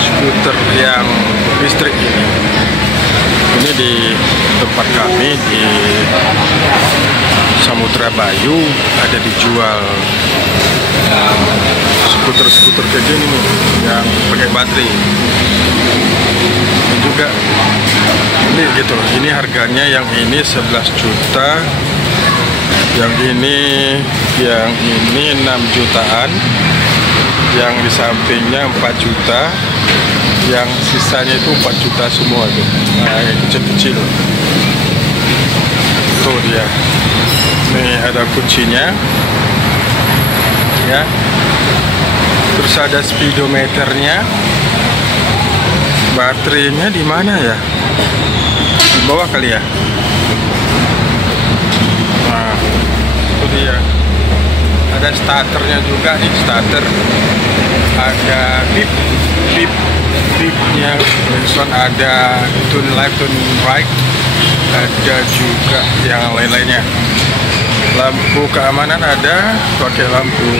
skuter yang listrik ini. Ini di tempat kami di Samudra Bayu ada dijual skuter-skuter kayak gini nih, yang pakai baterai. Ini juga ini gitu. Ini harganya yang ini 11 juta. Yang ini 6 jutaan. Yang di sampingnya 4 juta. Yang sisanya itu 4 juta semua tuh. Nah, yang kecil-kecil. Tuh dia. Ini ada kuncinya. Ya. Terus ada speedometernya. Baterainya di mana ya? Di bawah kali ya. Nah, itu dia. Ada starternya juga nih, starter. Ada bipnya, ada tune left, tune right. Ada juga yang lain-lainnya. Lampu keamanan ada, pakai lampu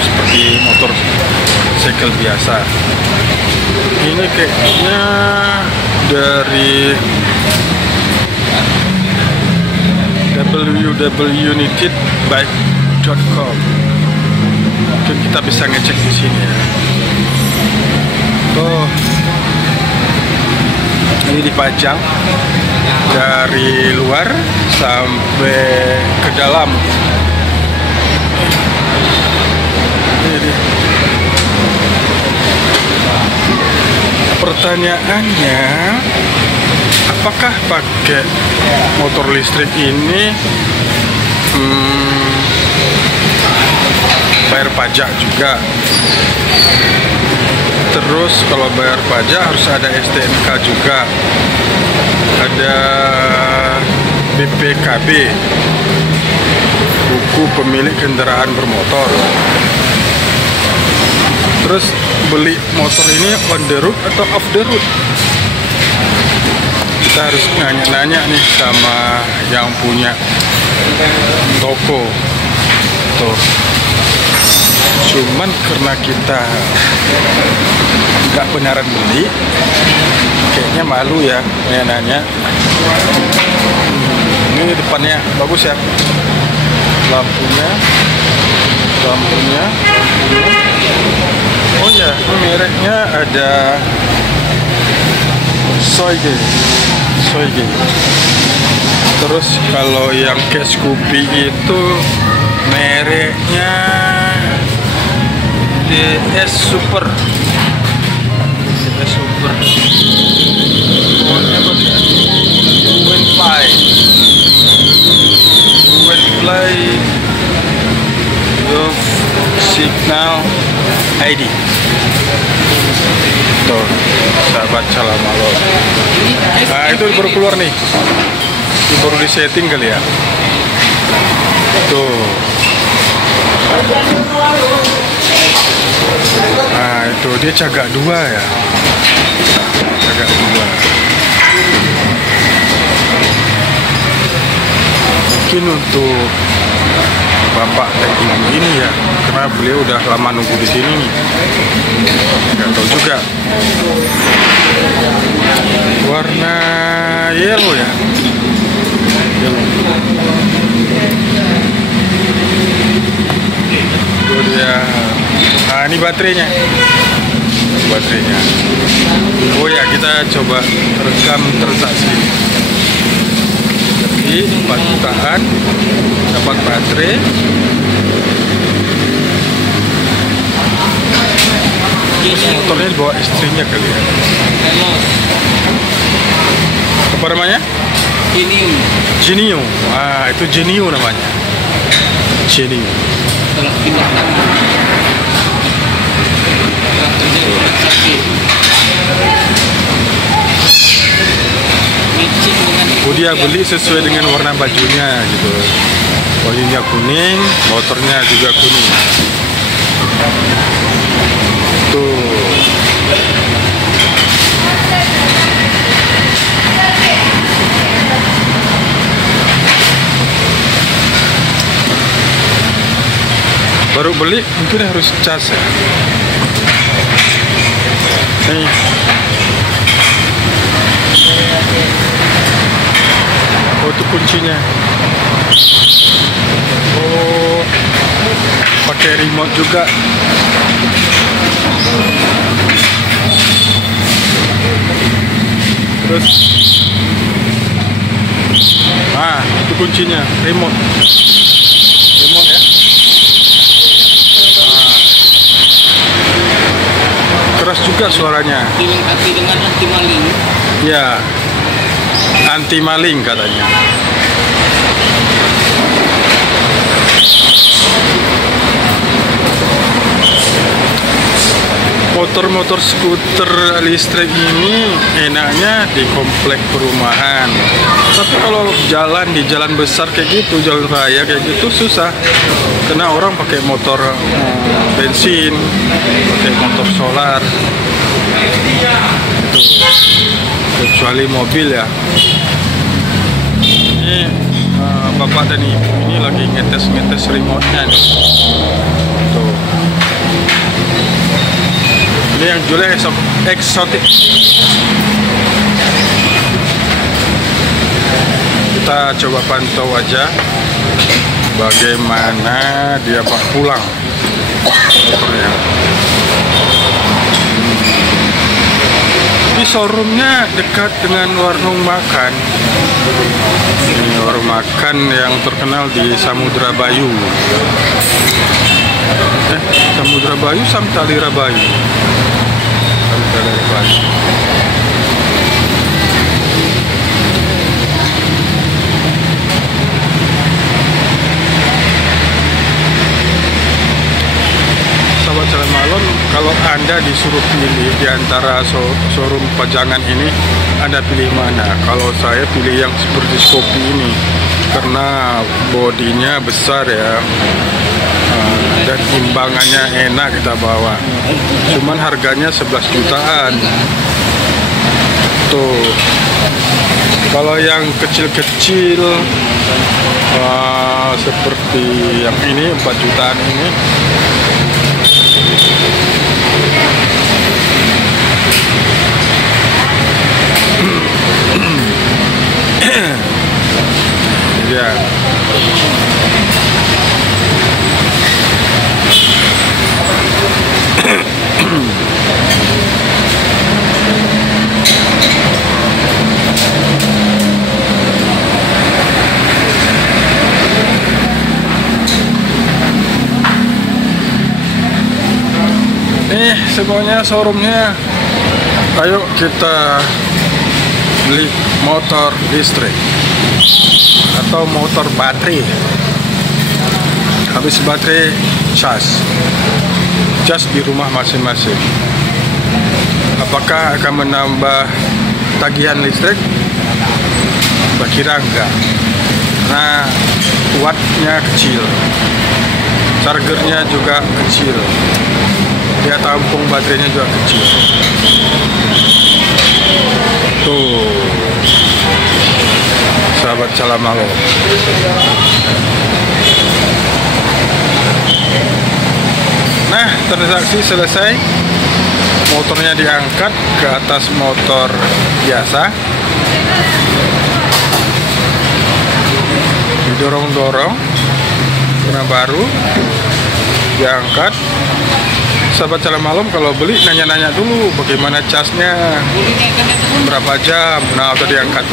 seperti motor cycle biasa. Ini kayaknya dari www.unitedbike.com. Mungkin kita bisa ngecek di sini ya. Oh, ini dipajang dari luar sampai ke dalam. Ini. Pertanyaannya, apakah pakai motor listrik ini bayar pajak juga? Terus kalau bayar pajak harus ada STNK juga, ada BPKB, buku pemilik kendaraan bermotor. Terus beli motor ini on the road atau off the road? Kita harus nanya-nanya nih sama yang punya toko tuh. Cuman karena kita nggak beneran beli, kayaknya malu ya nanya. Ini depannya bagus ya, lampunya. Oh ya, mereknya ada Soige. Terus kalau yang kayak Scoopy itu mereknya DS Super. Warnanya apa ya? Windfly Youth Signal ID. Tuh, sahabat Calamalo. Nah, itu baru keluar nih. Ini baru di setting kali ya. Tuh. Nah, itu dia cagak 2 ya. Cagak 2. Mungkin untuk bapak dan ibu ini ya, karena beliau udah lama nunggu di sini nih. Nggak tahu juga. Warna yellow ya. Yellow. Itu dia. Nah, ini baterainya. Oh ya, kita coba rekam transaksi. Jadi 4 jutaan dapat baterai. Terus motornya dibawa istrinya kali ya. Apa namanya? Genio. Ah, itu Genio namanya. Genio. Oh, dia beli sesuai dengan warna bajunya gitu. Bajunya kuning, motornya juga kuning. Tuh. Baru beli mungkin harus cas ya. Nih. Oh, itu kuncinya. Oh, pakai remote juga. Terus, nah, itu kuncinya, remote ya. Nah, keras juga suaranya. Dilengkapi dengan anti maling. Ya, anti maling katanya. Motor-motor skuter listrik ini enaknya di komplek perumahan. Tapi kalau jalan di jalan besar kayak gitu, jalan raya kayak gitu susah. Karena orang pakai motor bensin, pakai motor solar. Itu kecuali mobil ya. Ini bapak dan ibu ini lagi ngetes remote-nya nih. Tuh. Ini yang jualnya eksotik. Kita coba pantau aja bagaimana dia pulang motornya. Di showroomnya dekat dengan warung makan. Ini warung makan yang terkenal di Samudra Bayu. Samudra Bayu, Samtalira Bayu. Samtalira Bayu. Sahabat Salam Malam, kalau Anda disuruh pilih di antara showroom pajangan ini, Anda pilih mana? Kalau saya pilih yang seperti Shopee ini, karena bodinya besar ya. Dan timbangannya enak kita bawa. Cuman harganya 11 jutaan. Tuh. Kalau yang kecil-kecil seperti yang ini 4 jutaan ini, ya. Semuanya showroomnya. Ayo kita beli motor listrik atau motor baterai. Habis baterai, cas di rumah masing-masing. Apakah akan menambah tagihan listrik? Kira enggak, karena wattnya kecil, chargernya juga kecil, dia tampung baterainya juga kecil. Tuh, sahabat Salam Malam. Nah, transaksi selesai. Motornya diangkat ke atas motor biasa, didorong-dorong karena baru diangkat. Sahabat Salam Malam, kalau beli nanya-nanya dulu bagaimana casnya, berapa jam, nah atau diangkat.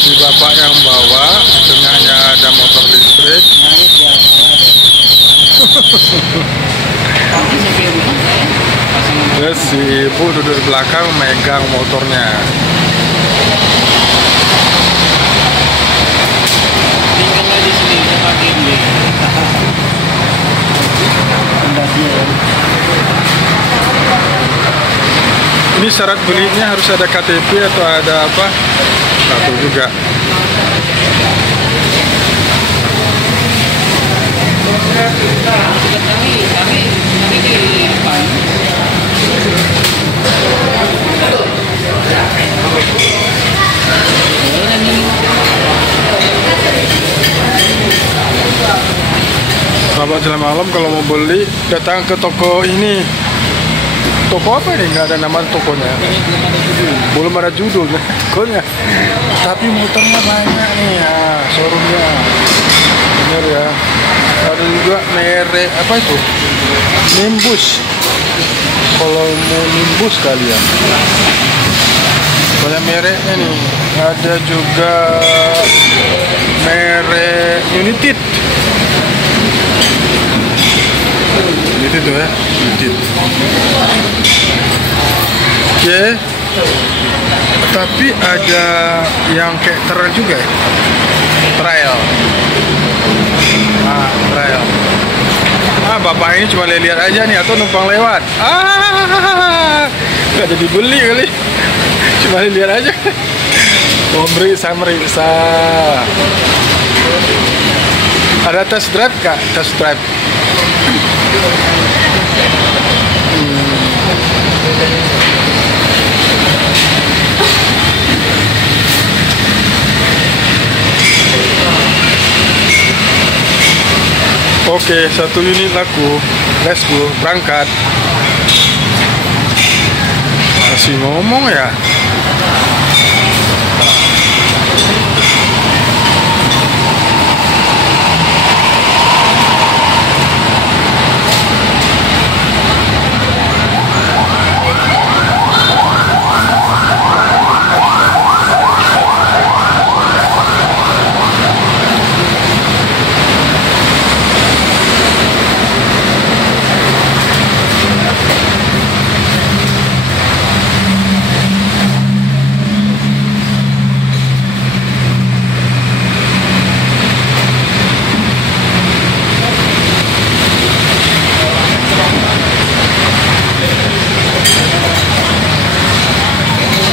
Si bapak yang bawa, tengahnya ada motor listrik. Terus si ibu duduk di belakang megang motornya. Ini syarat belinya harus ada KTP atau ada apa? Satu juga. sahabat Jalan Malam kalau mau beli datang ke toko ini. Toko apa ini? Nggak ada nama tokonya. Belum ada judul tokonya. Tapi motornya banyak nih ya, showroomnya. Bener ya. Ada juga merek apa itu? Nimbus. Kalau mau Nimbus kalian. Banyak mereknya nih. Ada juga merek United. United tuh ya, United. Oke. Tapi ada yang kayak trail juga ya. Trail. Trail. Bapak ini cuma lihat aja nih atau numpang lewat. Nggak jadi beli kali. Cuma lihat aja. Mau meriksa. Ada test drive kak? Test drive. Oke, 1 unit laku. Let's go, berangkat. Masih ngomong ya.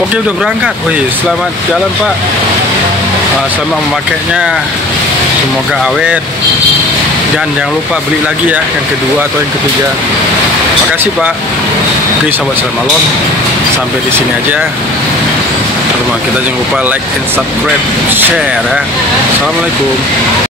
Oke, udah berangkat. Wih, selamat jalan Pak. Selamat memakainya. Semoga awet. Dan jangan lupa beli lagi ya, yang kedua atau yang ketiga. Makasih Pak. Oke, sahabat Jalan Malam. Sampai di sini aja. Terima kita jangan lupa like and subscribe, share ya. Assalamualaikum.